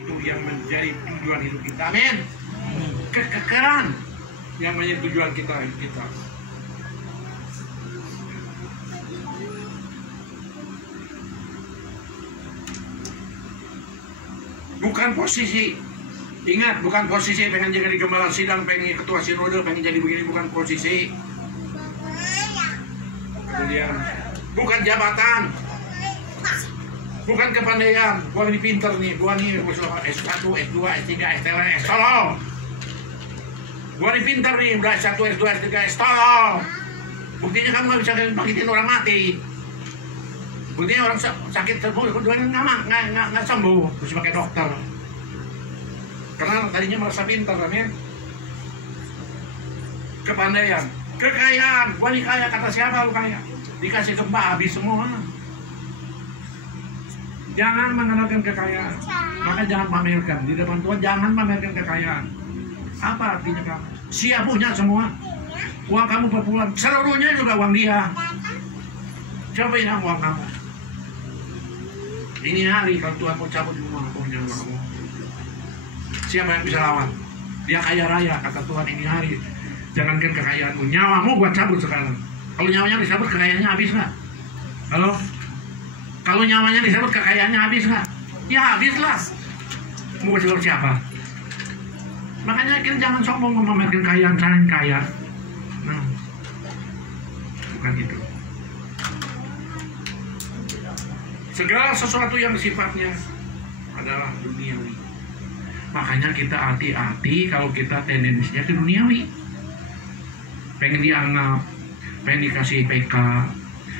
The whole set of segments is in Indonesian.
itu yang menjadi tujuan hidup kita. Amin. Kekekalan yang menjadi tujuan kita. Bukan posisi. Ingat, bukan posisi pengen jadi gembala sidang, pengen ketua sinode, pengen jadi begini, bukan posisi. Kemudian, bukan jabatan, bukan kepandaian. Gua ini pinter nih, gua nih S1, S2, S3, S3, S-tolol. Gua ini pinter nih, udah S1, S2, S3, S-tolol. Buktinya kamu gak bisa bangkitin orang mati. Buktinya orang sakit sembuh, nggak sembuh, terus pakai dokter. Karena tadinya merasa pintar, amin. Kepandaian, kekayaan, gua nih kaya, kata siapa lu kaya? Dikasih gempa habis semua. Jangan mengandalkan kekayaan, maka jangan pamerkan di depan Tuhan. Jangan pamerkan kekayaan. Apa artinya kamu? Siap punya semua. Uang kamu per bulan, seluruhnya juga uang dia. Siapa yang uang kamu? Ini hari kalau Tuhan mau cabut semua punya uangmu. Siapa yang bisa lawan? Dia kaya raya, kata Tuhan ini hari. Jangankan kekayaanmu, nyawamu buat cabut sekarang. Kalau nyawanya disabut, kekayaannya habis nggak? Halo? Kalau nyawanya disabut, kekayaannya habis nggak? Ya habislah. Mau kasih siapa? Makanya kita jangan sombong memamerkan kekayaan, saya kaya. Nah, bukan itu. Segala sesuatu yang sifatnya adalah duniawi. Makanya kita hati-hati kalau kita tendensinya ke duniawi. Pengen dianggap, pengen dikasih PK,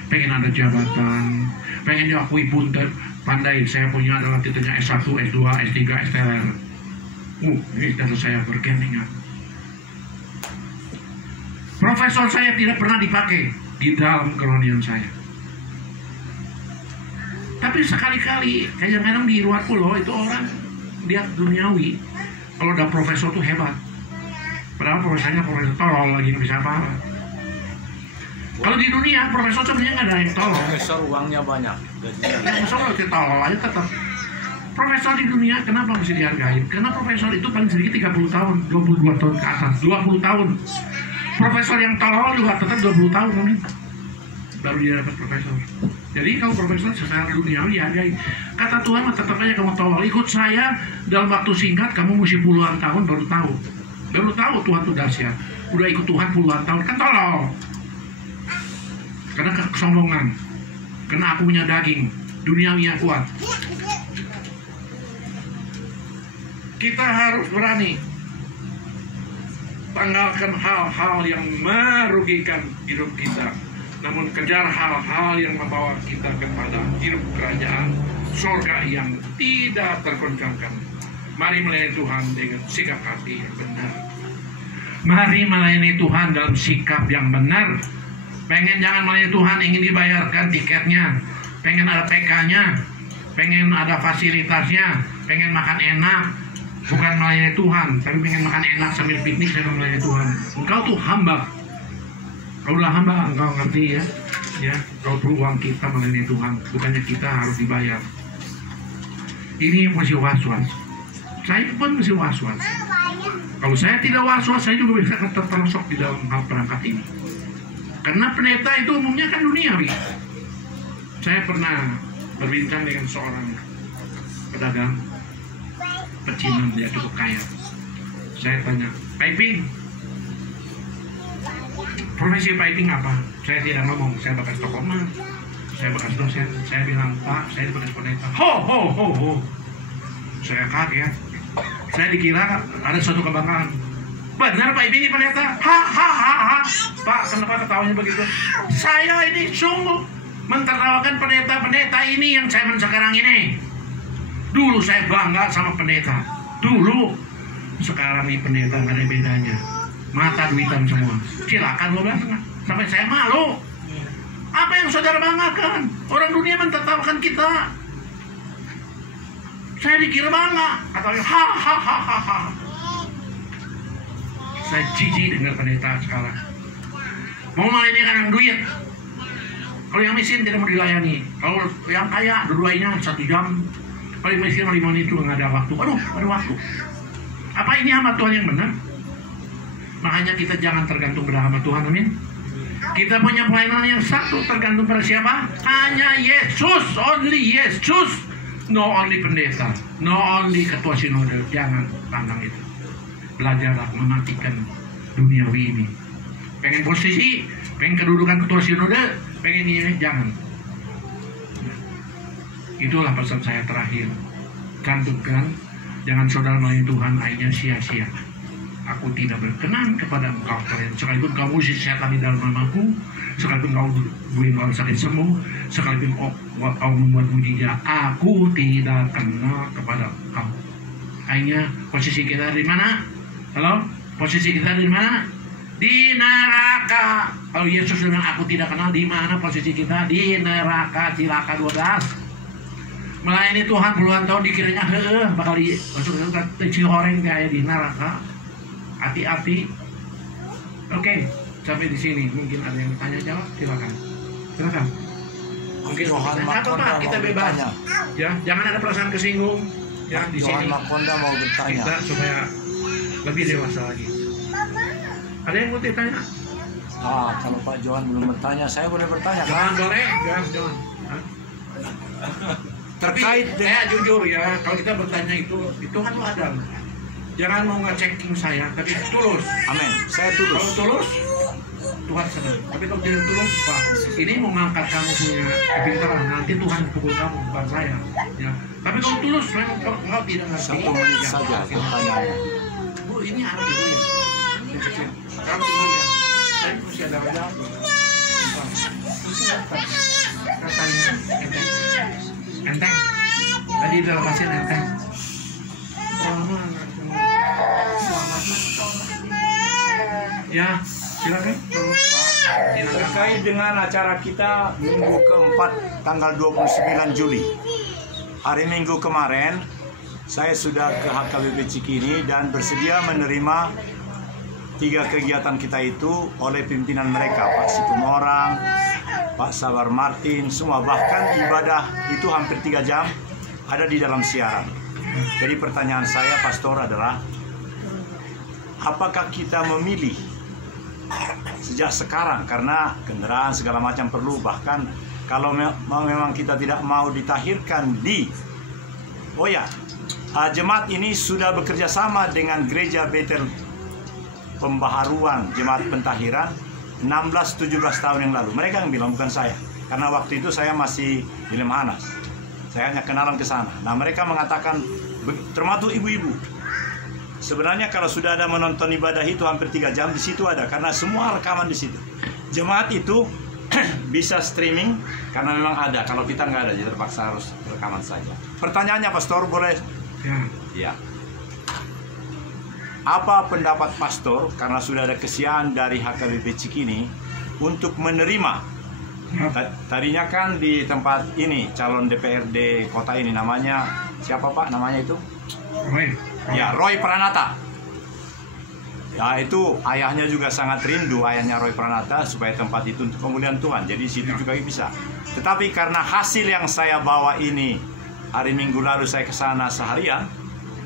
pengen ada jabatan, pengen diakui pandai. Saya punya adalah titelnya S1, S2, S3, STLR. Ini status saya bergandingan. Profesor saya tidak pernah dipakai di dalam kerohanian saya. Tapi sekali-kali, kadang-kadang di luar pulau itu orang dia duniawi. Kalau udah profesor tuh hebat. Padahal profesornya profesor tolol lagi, nggak bisa apa-apa. Kalau di dunia profesor sebenarnya nggak ada yang tolol. Profesor uangnya banyak. Profesor kalau tolol aja tetap. Profesor di dunia kenapa mesti dihargai? Karena profesor itu paling sedikit 30 tahun, 22 tahun ke atas, 20 tahun. Profesor yang tolol juga tetap 20 tahun kan? Baru dia dapat profesor. Jadi kalau profesor secara duniawi dihargai. Kata Tuhan, tetap aja kamu tolol. Ikut saya dalam waktu singkat, kamu mesti puluhan tahun baru tahu. Baru tahu Tuhan itu dahsyat. Udah ikut Tuhan puluhan tahun, kan tolol. Karena kesombongan. Karena aku punya daging. Duniawi yang kuat. Kita harus berani tanggalkan hal-hal yang merugikan hidup kita. Namun kejar hal-hal yang membawa kita kepada hidup kerajaan surga yang tidak tergoncangkan. Mari melayani Tuhan dengan sikap hati yang benar. Mari melayani Tuhan dalam sikap yang benar. Pengen jangan melayani Tuhan ingin dibayarkan tiketnya, pengen ada PK-nya, pengen ada fasilitasnya, pengen makan enak. Bukan melayani Tuhan, tapi pengen makan enak sambil piknik sambil melayani Tuhan. Engkau tuh hamba. Kaulah hamba, engkau ngerti ya, kau perlu uang kita melayani Tuhan, bukannya kita harus dibayar. Ini masih was-was. Saya pun masih was-was. Kalau saya tidak was-was, saya juga bisa terperosok di dalam hal perangkat ini. Karena pendeta itu umumnya kan duniawi. Saya pernah berbincang dengan seorang pedagang pecinan, dia cukup kaya. Saya tanya, piping, profesi piping apa? Saya tidak ngomong, saya bekas tokoman, saya bekas dosen. Saya bilang, Pak, saya bekas pendeta. Ho. Saya kaget. Saya dikira ada suatu kebanggaan. Benar piping ini pendeta? Ha. Pak, kenapa ketawanya begitu? Saya ini sungguh mentertawakan pendeta-pendeta ini yang zaman sekarang ini. Dulu saya bangga sama pendeta. Dulu. Sekarang ini pendeta nggak ada bedanya. Mata duitan semua. Silakan 12,5. Sampai saya malu. Apa yang saudara banggakan? Orang dunia mentertawakan kita. Saya dikira bangga. Katanya ha. Saya jijik dengan pendeta sekarang. Mau melayani kan yang duit. Kalau yang miskin tidak mau dilayani. Kalau yang kaya dua-duanya 1 jam Paling miskin 5 menit itu nggak ada waktu. Aduh, ada waktu. Apa ini hamba Tuhan yang benar? Makanya kita jangan tergantung pada hamba Tuhan, amin. Kita punya pelayanan yang satu, tergantung pada siapa? Hanya Yesus, only Yesus. No only pendeta, no only ketua sinode. Jangan pandang itu. Belajarlah mematikan duniawi ini. Pengen posisi, pengen kedudukan ketua sinode, pengen ini, jangan. Itulah pesan saya terakhir. Cantumkan, jangan saudara melayani Tuhan akhirnya sia-sia. Aku tidak berkenan kepada engkau kalian. Sekalipun kamu setan di dalam namaku, sekalipun kau boleh orang sakit sembuh, sekalipun kau membuat mujizat, aku tidak kenal kepada kamu. Akhirnya posisi kita di mana? Halo? Posisi kita di mana? Di neraka. Kalau Yesus dengan aku tidak kenal, di mana posisi kita? Di neraka. Cilaka 12. Melayani Tuhan puluhan tahun dikiranya bakal masuk ke Cihoreng kayak di neraka. Hati-hati. Oke, sampai di sini. Mungkin ada yang tanya jawab, silakan. Silakan. Mungkin apa Pak? Kita bebas. Ya, jangan ada perasaan kesinggung. Ya, di sini. Makonda mau bertanya. Kita supaya lebih dewasa lagi. Ada yang mau ditanya? Kalau Pak Johan belum bertanya, saya boleh bertanya. Jangan boleh, jangan. Terkait Tapi saya jujur ya, kalau kita bertanya itu kan lu ada. Jangan mau nge-checking saya, tapi tulus. Amin. Saya tulus. Kalau tulus, Tuhan senang. Tapi kalau tidak tulus, Pak, ini mau ngangkat kamu punya kepintaran. Nanti Tuhan pukul kamu, bukan saya. Ya. Tapi kalau tulus, memang kalau tidak ngerti. 1 menit saja pertanyaannya. Bu, ini harus itu ya. Yang kecil. Kamu ini ya. Tadi masih ada aja. Katanya enteng. Enteng. Tadi dalam pasien enteng. Ya, silakan. Terkait dengan acara kita minggu keempat tanggal 29 Juli. Hari Minggu kemarin saya sudah ke HKBP Cikini dan bersedia menerima 3 kegiatan kita itu oleh pimpinan mereka, Pak Situmorang, Pak Sabar Martin, semua. Bahkan ibadah itu hampir 3 jam ada di dalam siaran. Jadi pertanyaan saya, Pastor, adalah apakah kita memilih sejak sekarang, karena kendaraan segala macam perlu, bahkan kalau memang kita tidak mau ditahirkan di jemaat ini sudah bekerja sama dengan Gereja Betel Pembaharuan Jemaat Pentahiran 16-17 tahun yang lalu. Mereka yang bilang, bukan saya, karena waktu itu saya masih di Lemhanas, saya hanya kenalan ke sana. Nah, mereka mengatakan, termasuk ibu-ibu, sebenarnya kalau sudah ada menonton ibadah itu hampir 3 jam, di situ ada, karena semua rekaman di situ. Jemaat itu bisa streaming karena memang ada. Kalau kita nggak ada, jadi terpaksa harus rekaman saja. Pertanyaannya, Pastor, boleh? Ya. Apa pendapat Pastor, karena sudah ada kesiaan dari HKBP Cikini untuk menerima? Tadinya kan di tempat ini calon DPRD kota ini, namanya siapa Pak? Namanya itu? Ya, Roy Pranata. Ya, itu ayahnya juga sangat rindu, ayahnya Roy Pranata, supaya tempat itu untuk kemuliaan Tuhan. Jadi situ juga bisa. Tetapi karena hasil yang saya bawa ini, hari Minggu lalu saya ke sana seharian,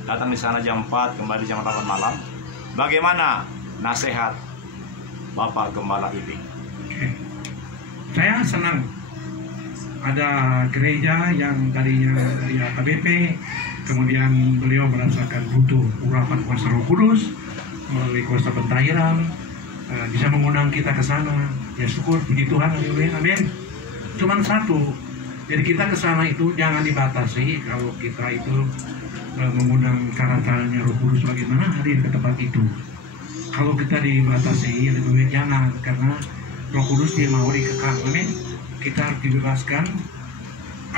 datang di sana jam 4, kembali jam 8 malam. Bagaimana nasihat Bapak Gembala Iping? Saya senang ada gereja yang tadinya dari HKBP, kemudian beliau merasakan butuh urapan kuasa Roh Kudus melalui kuasa pentahiran, bisa mengundang kita ke sana. Ya syukur, puji Tuhan, amin. Cuman satu, jadi kita ke sana itu jangan dibatasi. Kalau kita itu mengundang cara-caranya Roh Kudus, bagaimana hadir ke tempat itu. Kalau kita dibatasi, lebih baik jangan, karena Roh Kudus dia mau dikekang, amin. Kita harus dibebaskan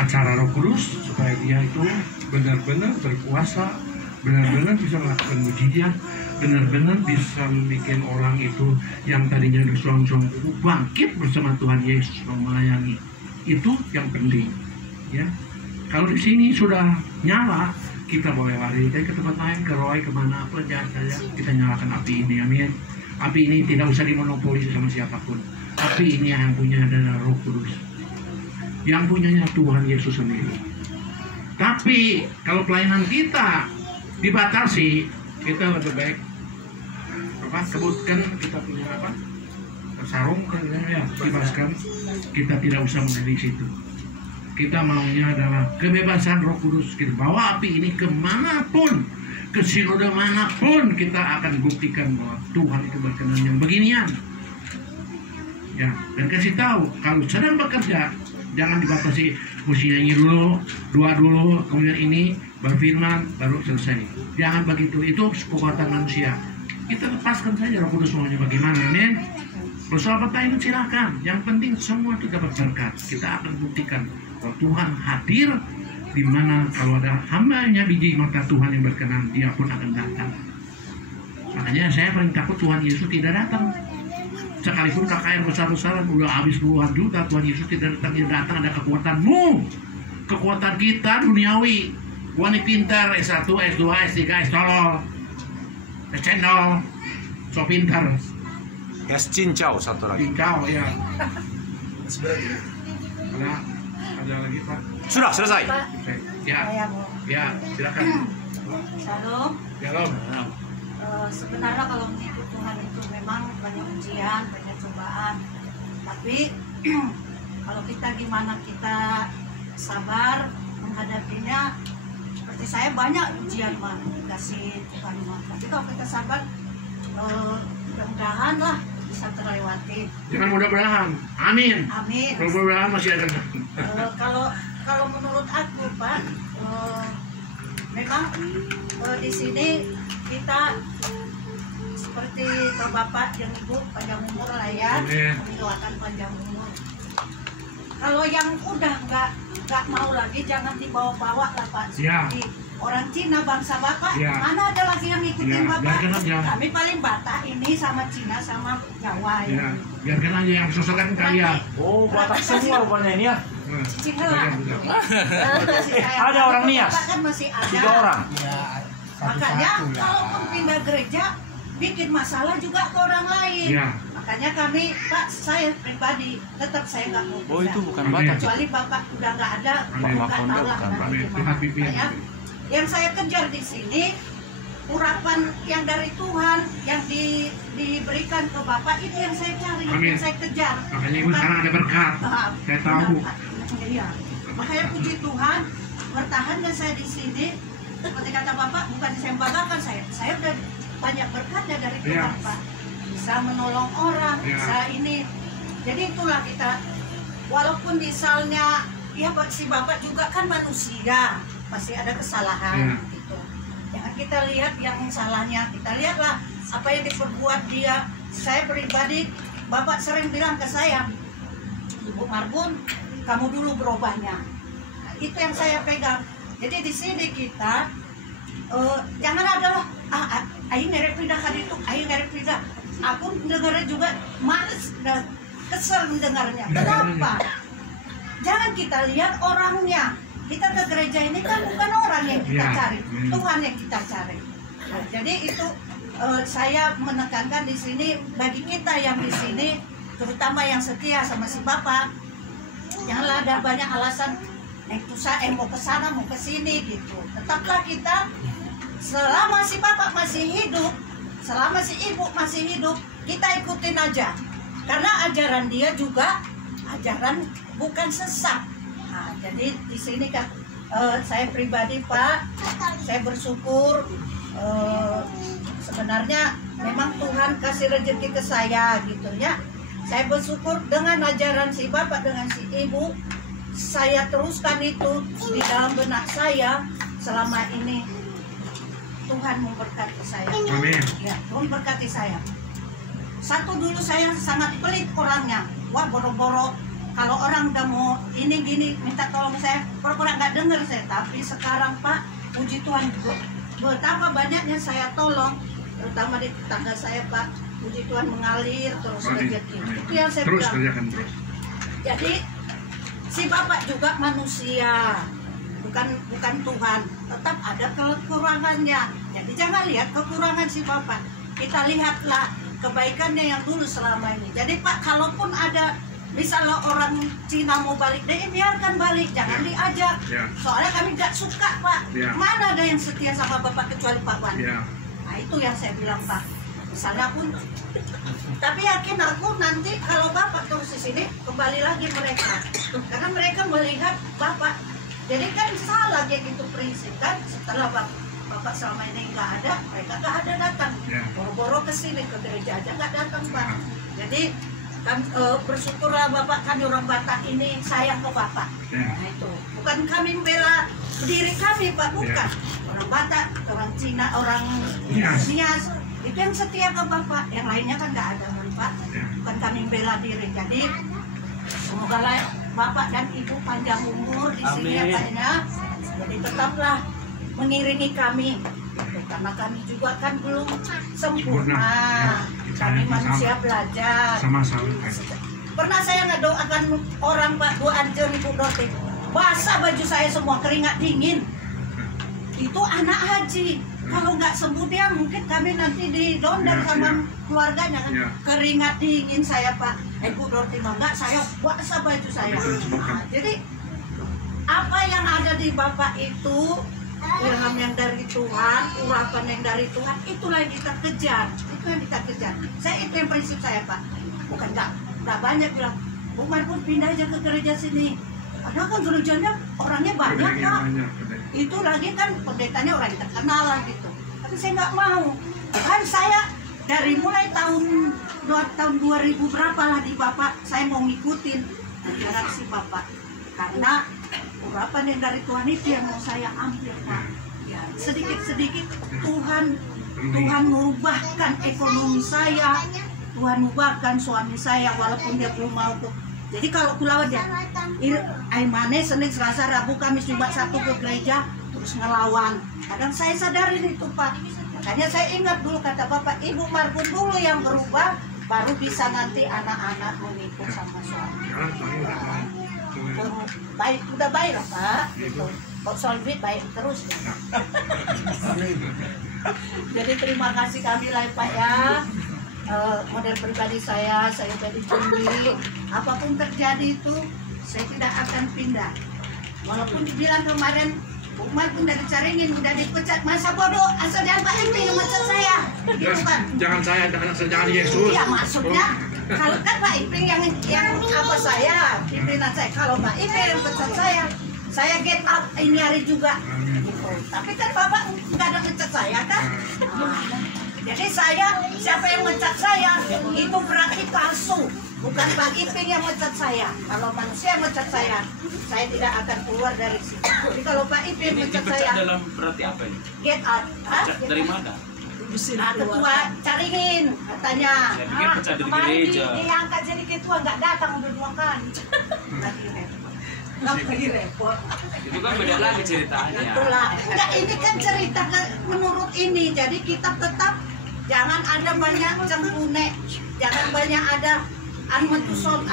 acara Roh Kudus supaya dia itu benar-benar berkuasa, benar-benar bisa melakukan mujizat, benar-benar bisa membuat orang itu yang tadinya bersuang-suang itu bangkit bersama Tuhan Yesus melayani. Itu yang penting, ya. Kalau di sini sudah nyala, kita boleh lari ke tempat lain, ke Roy, kemana pun saja kita nyalakan api ini, amin. Api ini tidak usah dimonopoli sama siapapun. Api ini yang punya adalah Roh Kudus, yang punyanya Tuhan Yesus sendiri. Tapi kalau pelayanan kita dibatasi, kita lebih baik kebutkan kita punya sarung kan ya, kibaskan. Kita tidak usah menjadi situ. Kita maunya adalah kebebasan Roh Kudus. Kita bawa api ini kemanapun, ke sinode manapun, kita akan buktikan bahwa Tuhan itu berkenan yang beginian. Ya, dan kasih tahu kalau sedang bekerja jangan dibatasi, mesti nyanyi dulu, doa dulu, kemudian ini berfirman baru selesai. Jangan begitu, itu kekuatan manusia. Kita lepaskan saja Roh Kudus maunya bagaimana, amin. Bersahabat lain silakan. Yang penting semua itu dapat berkat. Kita akan buktikan bahwa Tuhan hadir di mana kalau ada hambanya biji mata Tuhan yang berkenan, dia pun akan datang. Makanya saya paling takut Tuhan Yesus tidak datang. Sekalipun KKR besar-besaran udah habis puluhan juta, Tuhan Yesus tidak datang. Dia datang ada kekuatanmu, kekuatan kita duniawi. Gua nih pintar, S1, S2, S3, S tolol, S cendol, so pintar. Es cincau satu lagi. Cincau ya. Ada lagi Pak? Sudah selesai. Ya, ya silakan. Shalom. Shalom. Sebenarnya kalau mengikut Tuhan itu memang banyak ujian, banyak cobaan. Tapi kalau kita gimana kita sabar menghadapinya, seperti saya banyak ujian mah dikasih Tuhan mah. Tapi kalau kita sabar, mudah-mudahan lah bisa terlewati. Jangan mudah-mudahan. Amin. Amin. Mudah-mudahan masih ada. Kalau menurut aku Pak, memang di sini kita seperti ke Bapak yang Ibu panjang umur lah ya, mendoakan panjang umur. Kalau yang udah nggak mau lagi jangan dibawa-bawa lah Pak. Seperti orang Cina bangsa Bapak, mana ada lagi yang ngikutin Bapak? Kami paling Batak ini sama Cina sama Jawa ya. Biarkan aja yang sesuaikan kalian. Oh, Batak semua rupanya ini ya. Cina lah. Ada orang Nias. Kan masih ada. 3 orang. Makanya kalaupun pindah gereja bikin masalah juga ke orang lain. Makanya kami, Pak, saya pribadi tetap saya nggak mau pindah. Oh, itu bukan Batak. Kecuali Bapak udah nggak ada, nggak tahu lah nanti gimana. Yang saya kejar di sini urapan yang dari Tuhan yang diberikan ke Bapak itu yang saya cari, yang saya kejar. Makanya Ibu sekarang ada berkat. Saya tahu. Iya. Makanya puji Tuhan bertahan dan saya di sini. Seperti kata Bapak, bukan saya membanggakan saya udah banyak berkatnya dari Tuhan Pak. Bisa menolong orang, bisa ini. Jadi itulah kita. Walaupun misalnya ya si Bapak juga kan manusia, pasti ada kesalahan gitu. Jangan kita lihat yang salahnya, kita lihatlah apa yang diperbuat dia. Saya pribadi, Bapak sering bilang ke saya, Ibu Marbun, kamu dulu berubahnya. Nah, itu yang saya pegang. Jadi di sini kita jangan adalah aing ngerek pindah kan itu, aing ngerek pindah. Aku dengarnya juga males dan kesel mendengarnya. Kenapa? Jangan kita lihat orangnya. Kita ke gereja ini kan bukan orang yang kita cari, Tuhan yang kita cari. Nah, jadi itu saya menekankan di sini bagi kita yang di sini, terutama yang setia sama si Bapak, janganlah ada banyak alasan mau ke sana, mau ke sini gitu. Tetaplah kita selama si Bapak masih hidup, selama si Ibu masih hidup, kita ikutin aja. Karena ajaran dia juga ajaran bukan sesat. Nah, jadi di sini kan saya pribadi Pak, saya bersyukur sebenarnya memang Tuhan kasih rezeki ke saya gitu ya. Saya bersyukur dengan ajaran si Bapak dengan si Ibu, saya teruskan itu di dalam benak saya selama ini. Tuhan memberkati saya. Amin. Ya, Tuhan berkati saya. Satu dulu saya sangat pelit orangnya. Wah, boro-boro kalau orang udah mau ini gini minta tolong saya, pura-pura nggak dengar saya. Tapi sekarang Pak, puji Tuhan, betapa banyaknya saya tolong, terutama di tetangga saya Pak. Puji Tuhan mengalir terus rezeki. Itu yang saya terus bilang. kerjakan terus. Jadi si Bapak juga manusia, bukan Tuhan. Tetap ada kekurangannya. Jadi jangan lihat kekurangan si Bapak. Kita lihatlah kebaikannya yang dulu selama ini. Jadi Pak, kalaupun ada Misalnya orang Cina mau balik deh, biarkan balik, jangan diajak. Soalnya kami nggak suka Pak. Mana ada yang setia sama Bapak kecuali Pak Wan. Nah itu yang saya bilang Pak. Misalnya pun, tapi yakin aku nanti kalau Bapak terus di sini kembali lagi mereka, karena mereka melihat Bapak. Jadi kan salah kayak gitu prinsip kan. Setelah Bapak selama ini nggak ada, mereka nggak ada datang. Boro-boro ke sini ke gereja aja nggak datang Pak. Jadi kan bersyukurlah Bapak, kami orang Batak ini sayang ke Bapak. Nah itu bukan kami membela diri kami Pak, bukan. Orang Batak, orang Cina, orang Nias itu yang setia ke Bapak. Yang lainnya kan nggak ada Pak. Bukan kami membela diri. Jadi semoga Bapak dan Ibu panjang umur di sini ya Pak ya. Jadi tetaplah mengiringi kami. Karena kami juga kan belum sempurna. Kami manusia belajar. Sama-sama. Pernah saya ngedoakan orang Pak, Bu Anjir, Ibu Dorti, basah baju saya semua, keringat dingin. Itu anak haji. Kalau nggak sembuh dia mungkin kami nanti didondang sama keluarganya kan. Keringat dingin saya Pak. Ibu Dorti enggak, saya basah baju saya. Nah, jadi apa yang ada di Bapak itu, ilham yang dari Tuhan, urapan yang dari Tuhan, itulah yang kita kejar. Itu yang kita kejar. Saya itu yang prinsip saya Pak. Bukan nggak banyak bilang, bukan pun pindah aja ke gereja sini. Karena kan gerejanya orangnya banyak Pak. Itu lagi kan pendetanya orang yang terkenal lah gitu. Tapi saya nggak mau. Kan saya dari mulai tahun 2000 berapa lah di Bapak, saya mau ngikutin ajaran si Bapak. Karena urapan yang dari Tuhan itu yang mau saya ambil Pak. Ya, sedikit-sedikit Tuhan mengubahkan ekonomi saya, Tuhan mengubahkan suami saya walaupun dia belum mau tuh. Jadi kalau kulawat dia, Aimane Senin Selasa Rabu Kamis Jumat Sabtu ke gereja terus ngelawan. Kadang saya sadarin itu Pak. Makanya saya ingat dulu kata Bapak, Ibu Margun dulu yang berubah, baru bisa nanti anak-anak mengikut sama suami. Baik, udah baik lah Pak. Gitu. Kalau soal duit baik terus. Jadi terima kasih kami lah Pak ya. Model pribadi saya jadi sendiri. Apapun terjadi itu, saya tidak akan pindah. Walaupun dibilang kemarin, Umar pun udah dicaringin, udah dipecat. Masa bodoh, asal jangan Pak Iping yang mecat saya. Gitu kan? Jangan saya, jangan Yesus. Iya maksudnya, kalau kan Pak Iping yang apa saya, pimpinan saya. Kalau Pak Iping yang pecat saya get out ini hari juga. Gitu. Tapi kan Bapak nggak ada pecat saya kan? Jadi siapa yang mecat saya, itu berarti palsu. Bukan Pak Iping yang mecat saya. Kalau manusia yang mecat saya tidak akan keluar dari sini. Jadi kalau Pak Iping mecat saya, dalam berarti apa ini? Get out. Dari mana? Nah, ketua caringin katanya. Saya pikir pecat dari gereja. Diangkat jadi ketua, nggak datang udah 2 kali. Lagi repot. Itu kan beda lagi ceritanya. Itulah. Enggak, ini kan cerita menurut ini. Jadi kita tetap jangan ada banyak cengkune, jangan banyak ada anmatuson.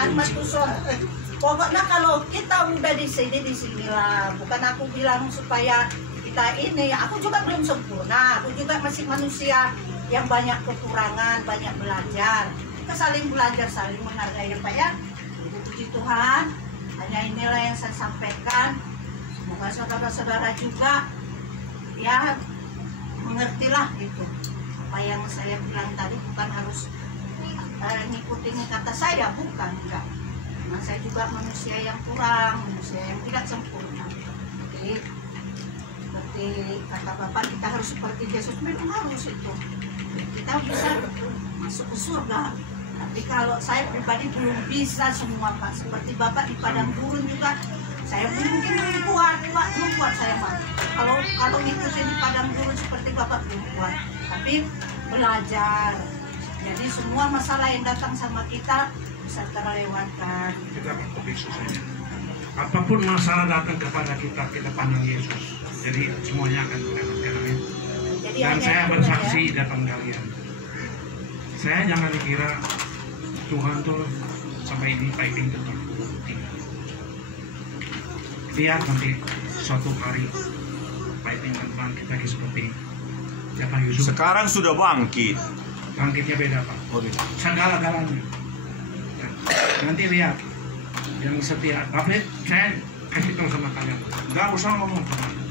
Pokoknya kalau kita udah di sinilah. Bukan aku bilang supaya kita ini. Aku juga belum sempurna. Aku juga masih manusia yang banyak kekurangan, banyak belajar. Kita saling belajar, saling menghargai ya Pak ya. Puji Tuhan. Hanya inilah yang saya sampaikan. Semoga saudara-saudara juga ya mengertilah itu. Apa yang saya bilang tadi bukan harus ngikutin kata saya, bukan, enggak. Karena saya juga manusia yang kurang, manusia yang tidak sempurna. Jadi seperti kata Bapak, kita harus seperti Yesus, memang harus itu. Kita bisa masuk ke surga. Tapi kalau saya pribadi belum bisa semua Pak. Seperti Bapak di padang gurun juga, saya mungkin belum kuat saya Pak. Kalau ngikutin di padang gurun seperti Bapak belum kuat. Tapi belajar. Jadi semua masalah yang datang sama kita bisa terlewatkan. Kita lebih susahnya. Apapun masalah datang kepada kita, kita pandang Yesus. Jadi semuanya akan terlewatkan. Dan saya bersaksi di depan kalian. Saya jangan dikira Tuhan tuh sampai ini fighting tetap tinggal. Lihat nanti suatu hari fighting tentang kita lagi seperti siapa Yusuf. Sekarang sudah bangkit. Bangkitnya beda Pak. Oh, gitu. Segala-galanya. Ya. Nanti lihat yang setia. Tapi saya kasih tahu sama kalian, nggak usah ngomong kemana.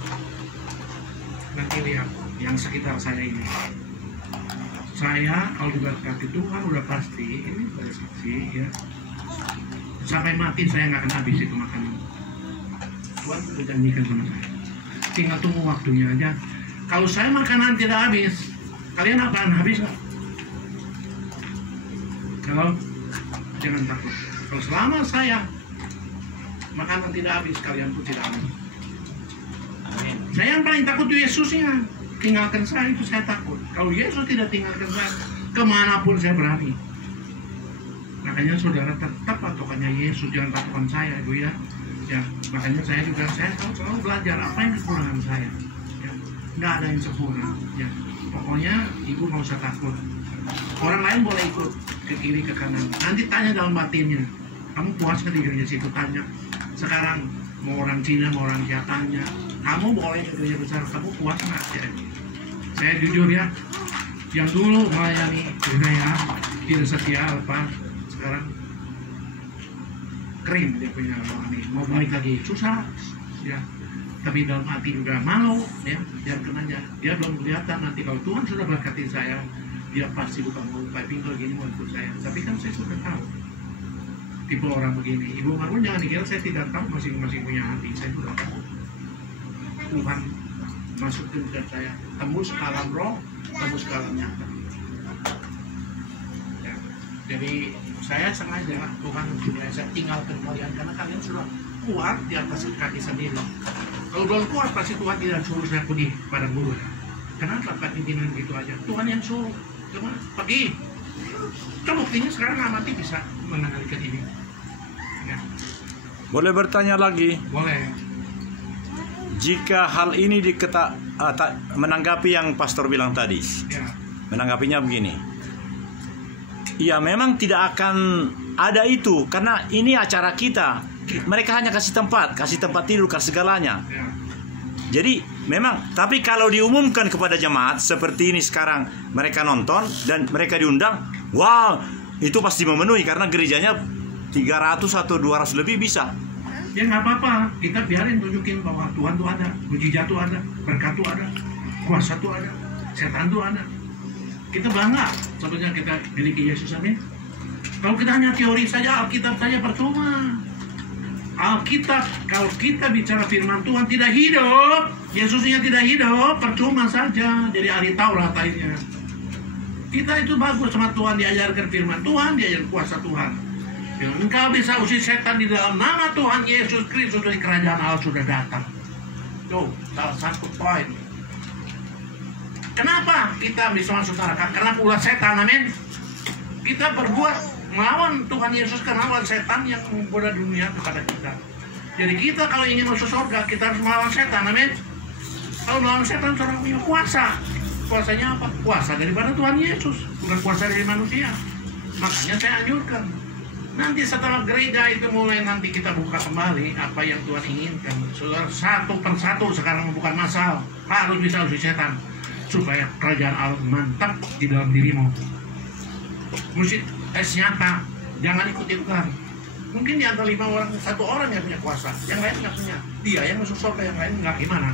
Nanti lihat yang sekitar saya ini. Saya kalau diberkati Tuhan udah pasti, ini pada saksi ya. Sampai mati saya nggak akan habis itu makanan. Tuhan sudah janjikan sama saya. Tinggal tunggu waktunya aja. Kalau saya makanan tidak habis, kalian akan habis nggak? Kalau jangan takut. Kalau selama saya makanan tidak habis, kalian pun tidak habis. Amin. Saya yang paling takut itu Yesusnya. Tinggalkan saya itu saya takut. Kalau Yesus tidak tinggalkan saya, kemanapun saya berani. Makanya saudara tetap patokannya Yesus, jangan patokan saya, Ibu ya. Ya, makanya saya juga selalu belajar apa yang kekurangan saya. Ya, nggak ada yang sempurna. Ya, pokoknya Ibu nggak usah takut. Orang lain boleh ikut ke kiri ke kanan. Nanti tanya dalam batinnya, kamu puas nggak di gereja situ? Tanya. Sekarang mau orang Cina, mau orang Asia tanya, kamu boleh ke gereja besar, kamu puas nggak? Ya. Saya jujur ya, yang dulu melayani budaya tidak setia apa, sekarang kering dia punya rohani, mau balik lagi susah, ya. Tapi dalam hati udah malu, ya, biarkan aja. Dia belum kelihatan, nanti kalau Tuhan sudah berkati saya, dia pasti bukan mau kayak pinggul gini mau ikut saya. Tapi kan saya sudah tahu tipe orang begini. Ibu Marun jangan dikira saya tidak tahu, masing-masing punya hati. Saya sudah tahu. Tuhan masukin ke saya, tembus ke alam roh, tembus ke alam nyata. Ya. Jadi saya sengaja Tuhan sudah saya tinggalkan kalian karena kalian sudah kuat di atas kaki sendiri. Kalau belum kuat pasti Tuhan tidak suruh saya pergi pada guru. Kenapa Pak pimpinan gitu aja? Tuhan yang suruh. Cuma pergi. Coba buktinya sekarang amati bisa mengendalikan ini. Ya. Boleh bertanya lagi? Boleh. Jika hal ini menanggapi yang pastor bilang tadi, Ya. menanggapinya begini. Ya memang tidak akan ada itu karena ini acara kita. Mereka hanya kasih tempat tidur, kasih segalanya. Ya. Jadi memang, tapi kalau diumumkan kepada jemaat seperti ini sekarang, mereka nonton dan mereka diundang, wow, itu pasti memenuhi karena gerejanya 300 atau 200 lebih bisa. Ya nggak apa-apa, kita biarin tunjukin bahwa Tuhan tuh ada, mujizat tuh ada, berkat tuh ada, kuasa tuh ada, setan tuh ada. Kita bangga sebenarnya kita miliki Yesus, amin. Kalau kita hanya teori saja, Alkitab saja percuma. Alkitab, kalau kita bicara firman Tuhan tidak hidup, Yesusnya tidak hidup, percuma saja jadi ahli Taurat lainnya. Kita itu bagus sama Tuhan, diajarkan firman Tuhan, diajarkan kuasa Tuhan. Engkau bisa usir setan di dalam nama Tuhan Yesus Kristus, dari kerajaan Allah sudah datang. Tuh, salah satu poin. Kenapa kita bisa masuk neraka? Karena ulah setan, amin. Kita berbuat melawan Tuhan Yesus karena melawan setan yang menggoda dunia kepada kita. Jadi kita kalau ingin masuk surga, kita harus melawan setan, amin. Kalau melawan setan, saudara punya kuasa. Kuasanya apa? Kuasa daripada Tuhan Yesus, bukan kuasa dari manusia. Makanya saya anjurkan, nanti setelah gereja itu mulai nanti kita buka kembali apa yang Tuhan inginkan. Saudara satu persatu sekarang bukan masalah, harus bisa usir setan supaya kerajaan Allah mantap di dalam dirimu. Mesti nyata, jangan ikut-ikutan. Mungkin di antara 5 orang, 1 orang yang punya kuasa, yang lain nggak punya. Dia yang masuk surga, yang lain nggak, gimana?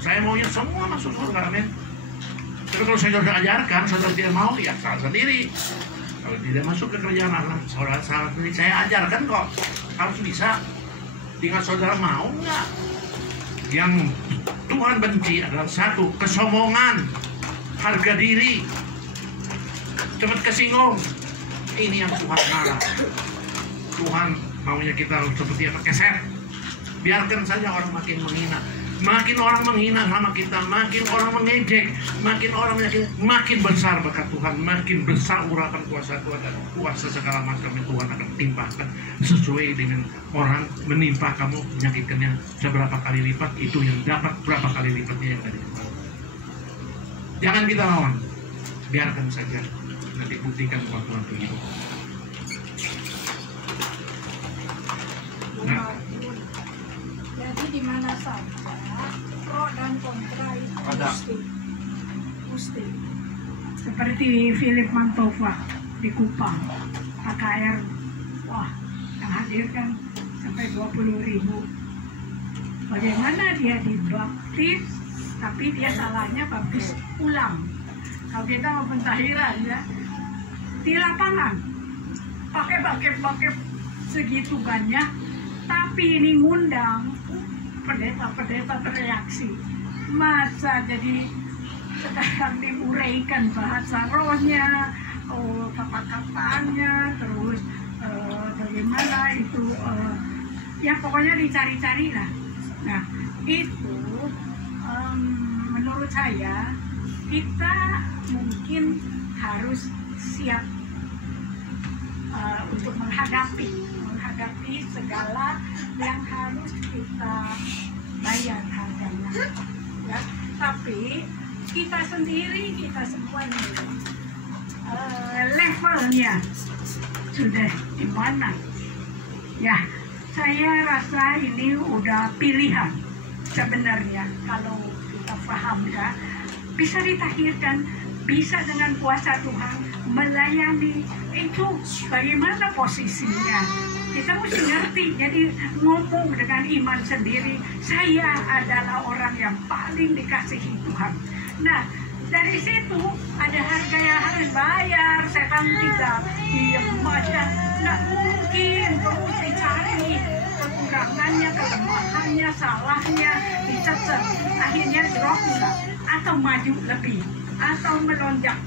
Saya maunya semua masuk surga, amin. Tapi kalau saya sudah ajarkan, saudara tidak mau, ya salah sendiri. Kalau tidak masuk ke kerjaan Allah, saudara salah sendiri. Saya ajarkan kok, harus bisa. Tinggal saudara mau nggak? Yang Tuhan benci adalah 1, kesombongan, harga diri, cepat kesinggung. Ini yang Tuhan marah. Tuhan maunya kita seperti apa? Keset. Biarkan saja orang makin menghina. Makin orang menghina nama kita, makin orang mengejek, makin orang makin besar berkat Tuhan, makin besar urapan kuasa Tuhan, dan kuasa segala macam yang Tuhan akan timpakan sesuai dengan orang menimpa kamu, menyakitkannya seberapa kali lipat, itu yang dapat berapa kali lipatnya yang dari Tuhan. Jangan kita lawan, biarkan saja, nanti buktikan waktu itu. Nah, jadi di mana saja pro dan kontra itu mesti. Seperti Philip Mantova di Kupang, KKR, wah, yang hadir kan sampai 20.000. Bagaimana dia dibaptis, tapi dia salahnya baptis ulang. Kalau kita mau pentahiran ya, di lapangan pakai bucket segitu banyak, tapi ini ngundang pendeta bereaksi. Masa jadi sekarang diuraikan bahasa rohnya, kata-katanya, terus bagaimana itu, ya pokoknya dicari-cari lah. Nah itu menurut saya kita mungkin harus siap untuk menghadapi segala yang harus kita bayar harganya. Ya, tapi kita sendiri, kita semua levelnya sudah di mana? Ya, saya rasa ini udah pilihan sebenarnya. Kalau kita paham ya, bisa ditahirkan, bisa dengan kuasa Tuhan melayani. Itu bagaimana posisinya? Kita mesti ngerti, jadi ngomong dengan iman sendiri, saya adalah orang yang paling dikasihi Tuhan. Nah, dari situ ada harga yang harus bayar. Setan tidak diam aja, nggak mungkin, terus dicari kekurangannya, kelemahannya, salahnya, dicecer, akhirnya drop enggak, atau maju lebih, atau melonjak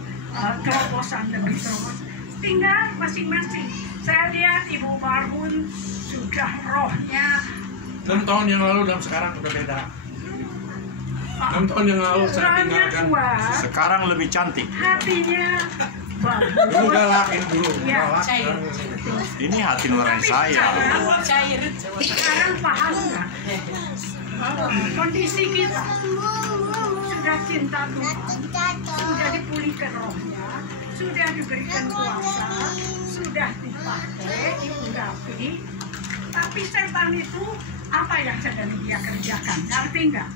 terobosan lebih terus. Tinggal masing-masing. Saya lihat Ibu Marhun sudah rohnya 6 tahun yang lalu dan sekarang udah beda. 6 tahun yang lalu saya tinggalkan. Sekarang lebih cantik. Hatinya bagus. Dulu galak, ini dulu Ya, galak. Ini hati nurani saya. Sekarang paham nggak? Kondisi kita sudah cinta Tuhan, sudah dipulihkan rohnya, sudah diberikan kuasa, sudah dipakai, diurapi, tapi setan itu apa yang sedang dia kerjakan? Ngerti nggak?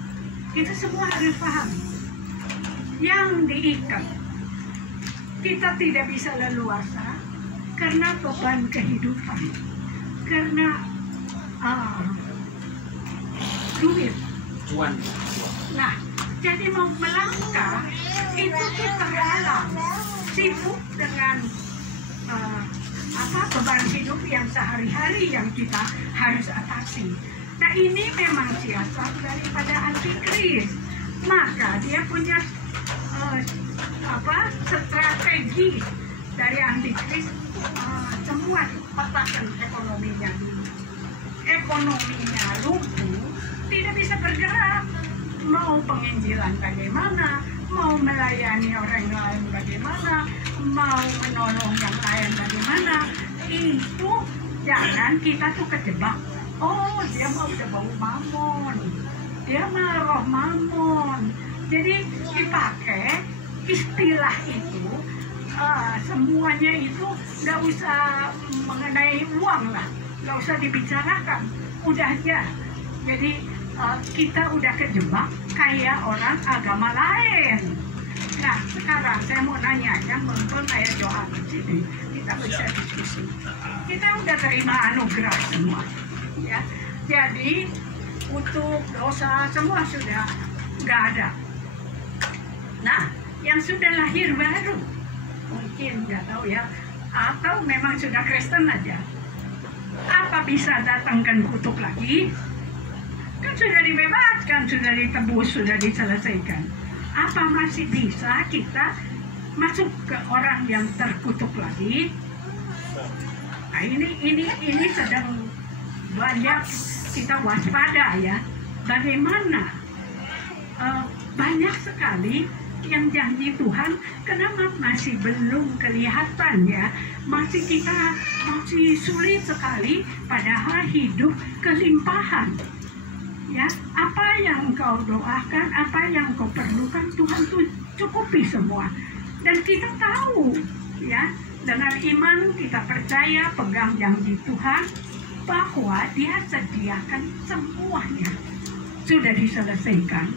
Kita semua harus paham. Yang diikat, kita tidak bisa leluasa karena beban kehidupan, karena duit. Nah, jadi mau melangkah itu kita terhalang, sibuk dengan beban hidup yang sehari-hari yang kita harus atasi. Nah, ini memang siasat daripada antikris. Maka dia punya strategi dari antikris, semua patahkan ekonominya dulu. Ekonominya lumpuh, tidak bisa bergerak. Mau penginjilan bagaimana, mau melayani orang lain bagaimana, mau menolong yang lain bagaimana, itu jangan kita tuh kejebak. Oh, dia mau udah bau mamon, dia mah roh mamon. Jadi dipakai istilah itu, semuanya itu nggak usah mengenai uang lah, nggak usah dibicarakan, udah aja. Jadi kita udah kejebak kayak orang agama lain. Nah, sekarang saya mau nanya, yang nonton kayak Yohanes ini, kita bisa diskusi. Kita udah terima anugerah semua, ya. Jadi untuk dosa semua sudah nggak ada. Nah, yang sudah lahir baru, mungkin nggak tahu ya, atau memang sudah Kristen aja, apa bisa datangkan kutuk lagi? Kan sudah dibebaskan, sudah ditebus, sudah diselesaikan. Apa masih bisa kita masuk ke orang yang terkutuk lagi? Nah, ini sedang banyak kita waspada ya. Bagaimana banyak sekali yang janji Tuhan, kenapa masih belum kelihatan ya? Masih sulit sekali, padahal hidup kelimpahan. Ya, apa yang engkau doakan, apa yang engkau perlukan, Tuhan tuh cukupi semua. Dan kita tahu, ya, dengan iman kita percaya, pegang janji Tuhan, bahwa Dia sediakan semuanya. Sudah diselesaikan.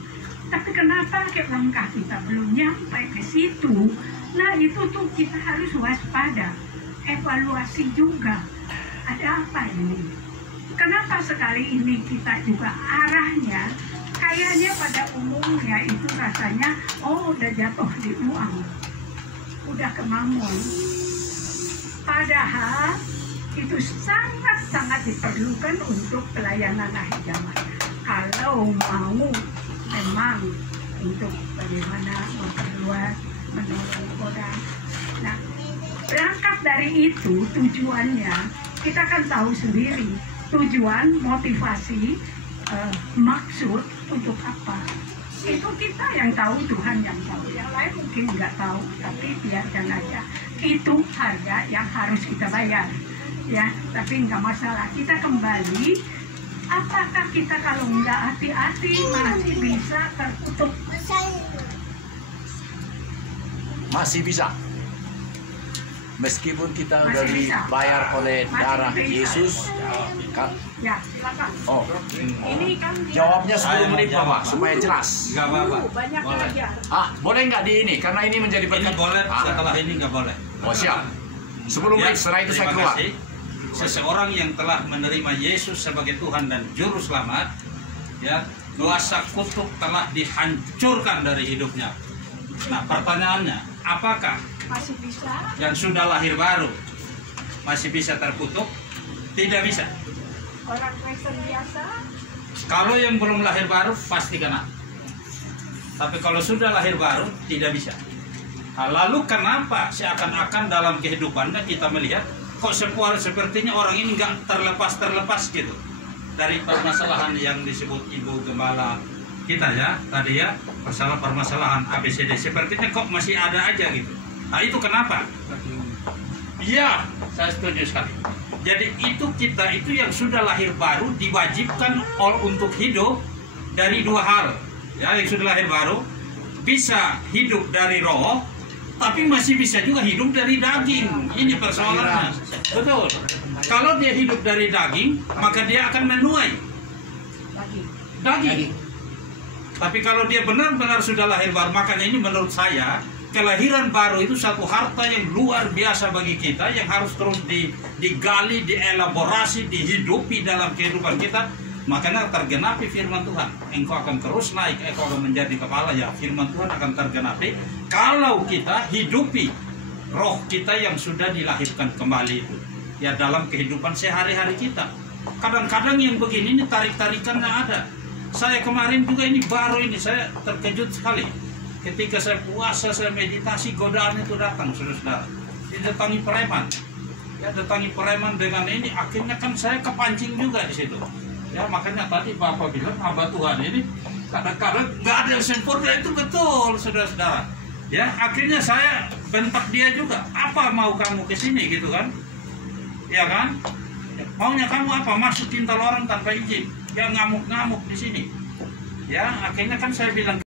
Tapi kenapa langkah kita belum nyampe ke situ? Nah, itu tuh kita harus waspada, evaluasi juga. Ada apa ini? kenapa sekali ini kita juga arahnya kayaknya pada umumnya itu rasanya udah jatuh di uang, udah ke mamon. Padahal itu sangat-sangat diperlukan untuk pelayanan akhir zaman. Kalau mau memang untuk bagaimana memperluas, menolong orang. Nah, berangkat dari itu tujuannya, kita kan tahu sendiri tujuan, motivasi, maksud untuk apa. Itu kita yang tahu, Tuhan yang tahu. Yang lain mungkin nggak tahu, tapi biarkan aja. Itu harga yang harus kita bayar. Ya, tapi nggak masalah. Kita kembali, apakah kita kalau nggak hati-hati masih bisa tertutup? Masih bisa. Meskipun kita Masih udah bisa. dibayar oleh Masih darah bisa. Yesus. Ya, silakan. Oh, Ini kan dia jawabnya 10 menit Bapak supaya jelas. Nggak apa-apa. banyak Boleh. belajar. Boleh nggak di ini? Karena ini menjadi Ini berkat. boleh, setelah ini nggak boleh. Oh siap. 10 menit setelah itu saya terima keluar. kasih. Seseorang yang telah menerima Yesus sebagai Tuhan dan Juru Selamat, ya, kuasa kutuk telah dihancurkan dari hidupnya. Nah, pertanyaannya, apakah Masih bisa? yang sudah lahir baru masih bisa terkutuk? Tidak bisa. Orang Kristen biasa? Kalau yang belum lahir baru pasti kena. Tapi kalau sudah lahir baru tidak bisa. Nah, lalu kenapa seakan-akan dalam kehidupannya kita melihat kok sepertinya orang ini nggak terlepas gitu dari permasalahan yang disebut Ibu Gembala kita ya tadi ya, masalah permasalahan ABCD, sepertinya kok masih ada aja gitu. Nah, itu kenapa? Iya, saya setuju sekali. Jadi kita itu yang sudah lahir baru diwajibkan untuk hidup dari dua hal. Ya, yang sudah lahir baru bisa hidup dari roh, tapi masih bisa juga hidup dari daging. Ini persoalannya. Betul. Kalau dia hidup dari daging, maka dia akan menuai daging. Tapi kalau dia benar-benar sudah lahir baru, makanya ini menurut saya kelahiran baru itu satu harta yang luar biasa bagi kita yang harus terus digali, dielaborasi, dihidupi dalam kehidupan kita. Makanya tergenapi firman Tuhan, engkau akan terus naik, engkau akan menjadi kepala. Ya, firman Tuhan akan tergenapi kalau kita hidupi roh kita yang sudah dilahirkan kembali itu, ya, dalam kehidupan sehari-hari kita. Kadang-kadang yang begini ini tarik-tarikannya ada. Saya kemarin juga ini baru ini saya terkejut sekali ketika saya puasa, saya meditasi, godaan itu datang, saudara-saudara. Didatangi preman, ya, datangi preman dengan ini, akhirnya kan saya kepancing juga di situ. Ya, makanya tadi Bapak bilang hamba Tuhan ini kadang-kadang nggak ada yang sempurna, itu betul, saudara-saudara. Ya, akhirnya saya bentak dia juga. Apa mau kamu ke sini gitu kan? Ya kan? Ya, maunya kamu apa? Masuk cinta orang tanpa izin. Ya, ngamuk-ngamuk di sini. Ya, akhirnya kan saya bilang